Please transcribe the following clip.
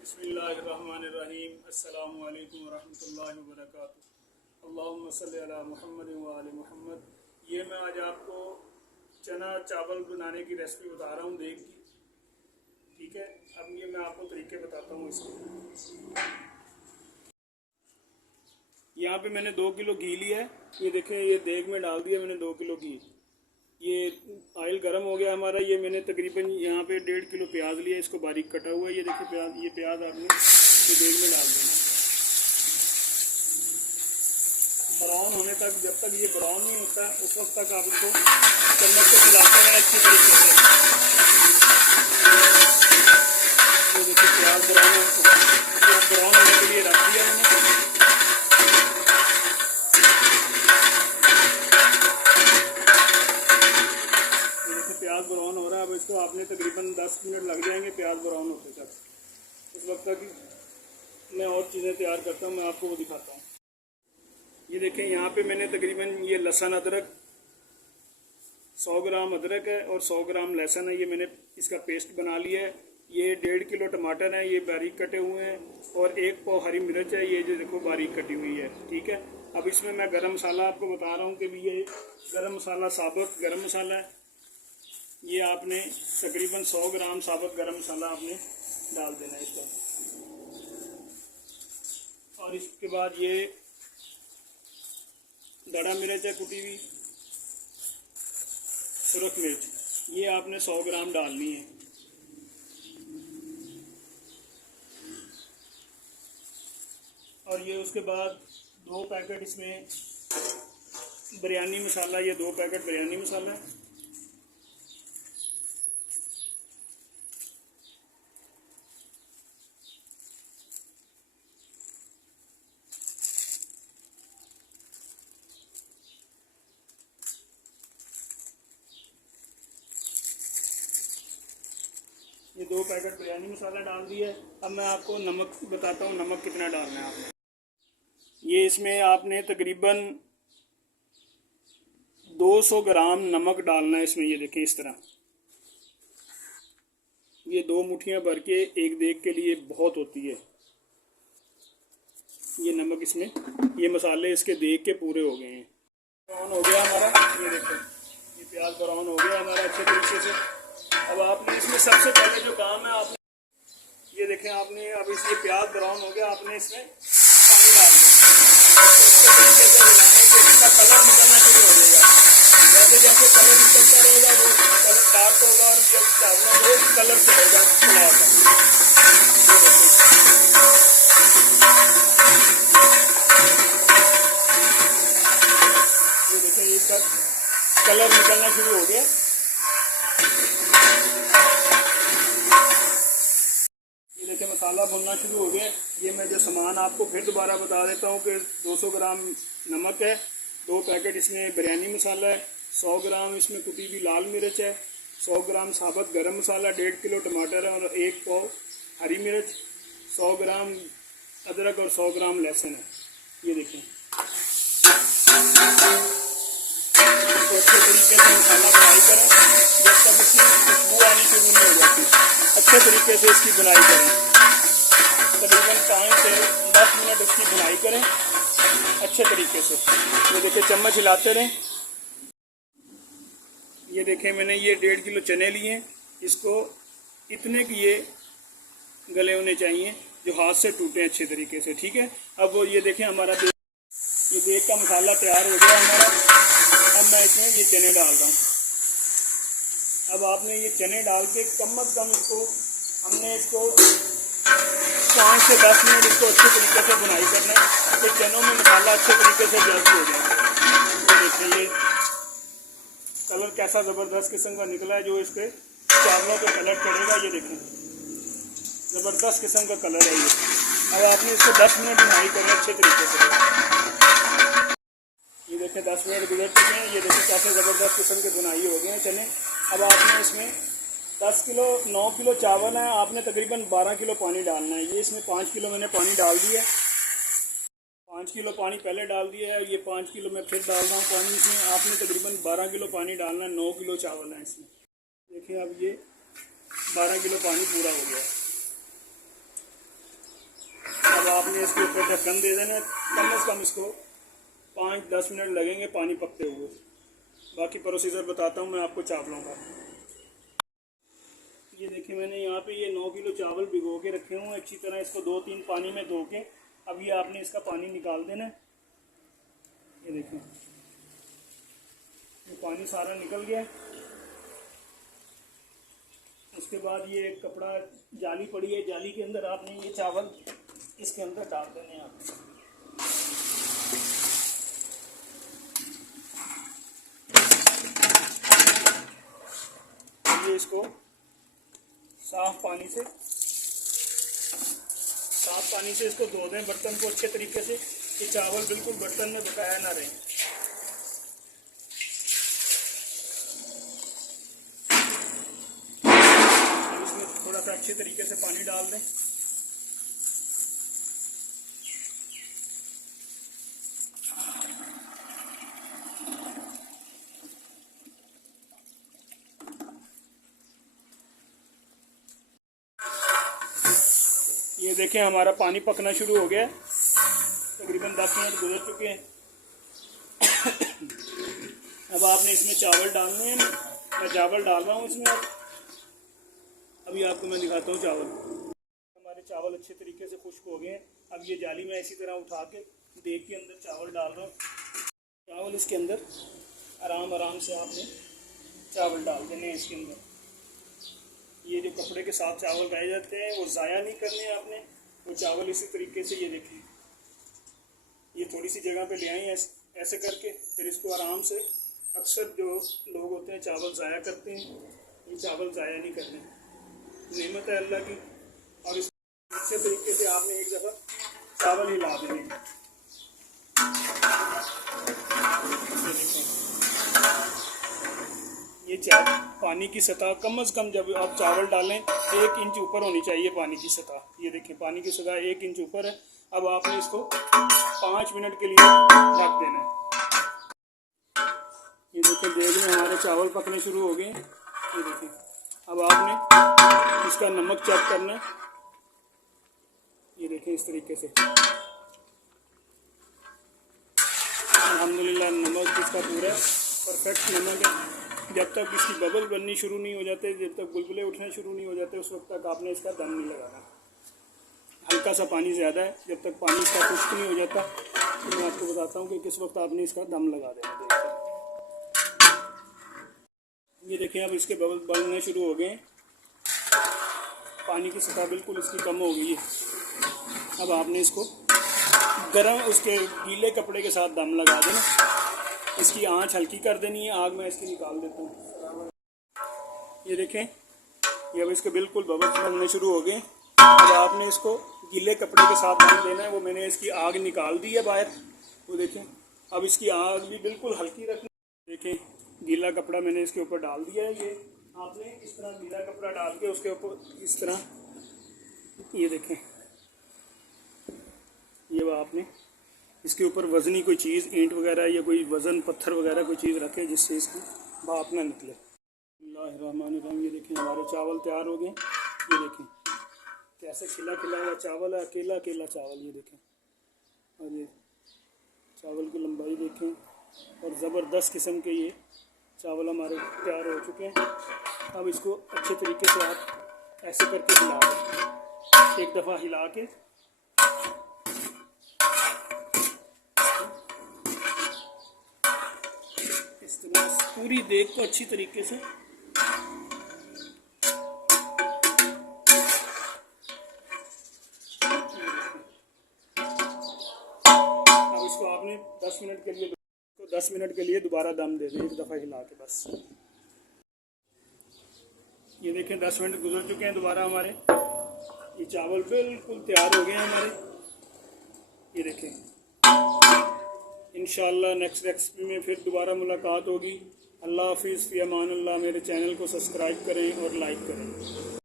बिस्मिल्लाहिर्रहमानिर्रहीम। अस्सलामु अलैकुम वरहमतुल्लाहि वबरकातुहू। अल्लाहुम्मा सल्लि अला मुहम्मद व आलि मुहम्मद। ये मैं आज आपको चना चावल बनाने की रेसिपी बता रहा हूँ, देग की। ठीक है, अब ये मैं आपको तरीके बताता हूँ इसके। यहाँ पे मैंने 2 किलो घी लिया है। ये देखें, ये देग में डाल दिया मैंने 2 किलो घी। ये ऑयल गर्म हो गया हमारा। ये मैंने तकरीबन यहाँ पे 1.5 किलो प्याज लिया, इसको बारीक कटा हुआ है। ये देखिए प्याज, ये प्याज आपने ये देग में डाल देना ब्राउन होने तक। जब तक ये ब्राउन नहीं होता उस वक्त तक आप इसको चम्मच से खिलाते रहें अच्छी तरीके से। ये देखिए प्याज ब्राउन होने के लिए रख दिया मैंने। प्याज ब्राउन हो रहा है। अब इसको आपने तकरीबन 10 मिनट लग जाएंगे प्याज ब्राउन होते तक। उस वक्त तक मैं और चीज़ें तैयार करता हूँ, मैं आपको वो दिखाता हूँ। ये देखें, यहाँ पे मैंने तकरीबन ये लहसुन अदरक 100 ग्राम अदरक है और 100 ग्राम लहसुन है। ये मैंने इसका पेस्ट बना लिया है। ये 1.5 किलो टमाटर है, ये बारीक कटे हुए हैं। और 1 पाव हरी मिर्च है, ये जो देखो बारीक कटी हुई है। ठीक है, अब इसमें मैं गरम मसाला आपको बता रहा हूँ कि भी ये गरम मसाला साबुत गरम मसाला है। ये आपने तकरीबन 100 ग्राम साबुत गरम मसाला आपने डाल देना है इसको। और इसके बाद ये दड़ा मिर्च है कुटी हुई, सुरख मिर्च, ये आपने 100 ग्राम डालनी है। और ये उसके बाद 2 पैकेट इसमें बिरयानी मसाला, ये 2 पैकेट बिरयानी मसाला है। ये 2 पैकेट बिरयानी मसाला डाल दिया है। अब मैं आपको नमक बताता हूँ, नमक कितना डालना है आपने। ये इसमें आपने तकरीबन 200 ग्राम नमक डालना है इसमें। ये देखें इस तरह, ये 2 मुट्ठियाँ भर के एक देग के लिए बहुत होती है। ये नमक इसमें, ये मसाले इसके देग के पूरे हो गए हैं। ब्राउन हो गया हमारा, ये देखें, ये प्याज ब्राउन हो गया हमारा अच्छे तरीके से। अब आपने इसमें सबसे पहले जो काम है, आपने ये देखें, आपने अब इसलिए प्याज ब्राउन हो गया, आपने इसमें पानी डाल दिया। इसके तरीके से हिलाने से इसका कलर निकलना शुरू हो जाएगा। जैसे जैसे कलर निकलता रहेगा वो कलर डार्क होगा और ये चावलों में कलर चलेगा पुलाव का। ये देखें, इसका कलर निकलना शुरू हो गया। मसाला भुनना शुरू हो गया। ये मैं जो सामान आपको फिर दोबारा बता देता हूँ कि 200 ग्राम नमक है, 2 पैकेट इसमें बिरयानी मसाला है, 100 ग्राम इसमें कुटी हुई लाल मिर्च है, 100 ग्राम साबुत गरम मसाला, 1.5 किलो टमाटर है और 1 पाव हरी मिर्च, 100 ग्राम अदरक और 100 ग्राम लहसुन है। ये देखें, तो अच्छे तरीके से मसाला बुनाई करें जब तक इसकी खुशबू आनी शुरू नहीं हो जाती। अच्छे तरीके से इसकी बुनाई करें, तकरीबन 5 से 10 मिनट इसकी बुनाई करें अच्छे तरीके से। ये देखिए, चम्मच हिलाते रहें। ये देखें, मैंने ये 1.5 किलो चने लिए हैं। इसको इतने कि ये गले होने चाहिए जो हाथ से टूटे अच्छे तरीके से। ठीक है, अब ये देखें, हमारा ये देग का मसाला तैयार हो गया हमारा। अब मैं इसमें ये चने डाल रहा हूँ। अब आपने ये चने डाल के कम अज़ कम इसको, हमने इसको 5 से 10 मिनट इसको अच्छे तरीके से बुनाई करना है कि चनों में मसाला अच्छे तरीके से जज़्ब हो जाए। तो देखिए, ये कलर कैसा ज़बरदस्त किस्म का निकला है, जो इसके चावलों पे कलर चढ़ेगा। ये देखें, ज़बरदस्त किस्म का कलर है ये। अब आपने इसको 10 मिनट बुनाई करना अच्छे तरीके से। ये देखें, 10 मिनट गुजर चुके हैं। ये देखें कैसे ज़बरदस्त किस्म के बुनाई हो गए हैं चने। अब आपने इसमें 9 किलो चावल है, आपने तकरीबन 12 किलो पानी डालना है। ये इसमें 5 किलो मैंने पानी डाल दिया है। 5 किलो पानी पहले डाल दिया है, ये 5 किलो मैं फिर डाल रहा हूँ पानी इसमें। आपने तकरीबन 12 किलो पानी डालना है। 9 किलो चावल है इसमें। देखिए, अब ये 12 किलो पानी पूरा हो गया। आपने इसके ऊपर ढक्कन दे देना, कम से कम इसको 5-10 मिनट लगेंगे पानी पकते हुए। बाकी प्रोसीजर बताता हूँ मैं आपको चावलों का। ये देखिए मैंने यहाँ पे ये 9 किलो चावल भिगो के रखे हुए हैं अच्छी तरह। इसको 2-3 पानी में धो के अब ये आपने इसका पानी निकाल देना है। ये देखिए ये पानी सारा निकल गया। उसके बाद ये एक कपड़ा जाली पड़ी है, जाली के अंदर आपने ये चावल इसके अंदर डाल देने हैं आपने। ये इसको साफ पानी से इसको धो दें बर्तन को अच्छे तरीके से, कि चावल बिल्कुल बर्तन में बकाया ना रहे। इसमें थोड़ा सा अच्छे तरीके से पानी डाल दें। ये देखें हमारा पानी पकना शुरू हो गया, तकरीबन 10 मिनट गुजर चुके हैं। अब आपने इसमें चावल डालने हैं। मैं चावल डाल रहा हूँ इसमें। अभी आपको मैं दिखाता हूँ चावल। हमारे चावल अच्छे तरीके से खुश्क हो गए हैं। अब ये जाली में इसी तरह उठा के देग के अंदर चावल डाल रहा हूँ। चावल इसके अंदर आराम से आपने चावल डाल देने हैं इसके अंदर। ये जो कपड़े के साथ चावल रह जाते हैं वो ज़ाया नहीं करने हैं आपने। वो चावल इसी तरीके से, ये देखिए ये थोड़ी सी जगह पे ले आए ऐसे करके, फिर इसको आराम से। अक्सर जो लोग होते हैं चावल ज़ाया करते हैं, ये चावल ज़ाया नहीं करने, नेमत है अल्लाह की। और इस अच्छे तरीके से आपने एक दफ़ा चावल हिला देने। ये पानी की सतह कम से कम जब आप चावल डालें 1 इंच ऊपर होनी चाहिए पानी की सतह। ये देखिए पानी की सतह 1 इंच ऊपर है। अब आपने इसको 5 मिनट के लिए ढक देना है। ये देखिए देख में हमारे चावल पकने शुरू हो गए। ये देखिए अब आपने इसका नमक चेक करना है। ये देखिए इस तरीके से अल्हम्दुलिल्लाह नमक इसका पूरा परफेक्ट नमक है। जब तक इसकी बबल बननी शुरू नहीं हो जाते, जब तक बुलबुले उठने शुरू नहीं हो जाते, उस वक्त तक आपने इसका दम नहीं लगाना। हल्का सा पानी ज़्यादा है, जब तक पानी इसका खुश्क नहीं हो जाता तो मैं आपको बताता हूँ कि किस वक्त आपने इसका दम लगा देना। ये देखें अब इसके बबल बनने शुरू हो गए। पानी की सतह बिल्कुल इसकी कम हो गई है। अब आपने इसको गर्म उसके गीले कपड़े के साथ दम लगा देना। इसकी आंच हल्की कर देनी है। आग मैं इसकी निकाल देता हूँ। ये देखें ये अब इसके बिल्कुल बबल्स बनने शुरू हो गए। अब आपने इसको गीले कपड़े के साथ दम देना है। वो मैंने इसकी आग निकाल दी है बाहर, वो देखें। अब इसकी आग भी बिल्कुल हल्की रखनी। देखें गीला कपड़ा मैंने इसके ऊपर डाल दिया है। ये आपने इस तरह गीला कपड़ा डाल के उसके ऊपर इस तरह, ये देखें ये आपने इसके ऊपर वज़नी कोई चीज़, ईंट वगैरह या कोई वज़न पत्थर वगैरह कोई चीज़ रखें जिससे इसकी भाप ना निकले। बिस्मिल्लाहिर्रहमानिर्रहीम। ये देखें हमारे चावल तैयार हो गए। ये देखें कैसे खिला हुआ चावल है, अकेला चावल। ये देखें और ये चावल की लंबाई देखें और ज़बरदस्त किस्म के ये चावल हमारे तैयार हो चुके हैं। अब इसको अच्छे तरीके से आप ऐसे करके हिला दें। एक दफ़ा हिला के इस तरह पूरी देग को अच्छी तरीके से अब इसको आपने 10 मिनट के लिए दोबारा दम दे दें, एक दफ़ा हिला के बस। ये देखें 10 मिनट गुजर चुके हैं। दोबारा हमारे ये चावल बिल्कुल तैयार हो गए हैं हमारे। ये देखें इंशाअल्लाह नेक्स्ट रेसिपी में फिर दोबारा मुलाकात होगी। अल्लाह हाफिज़, फ़ी अमान अल्लाह। मेरे चैनल को सब्सक्राइब करें और लाइक करें।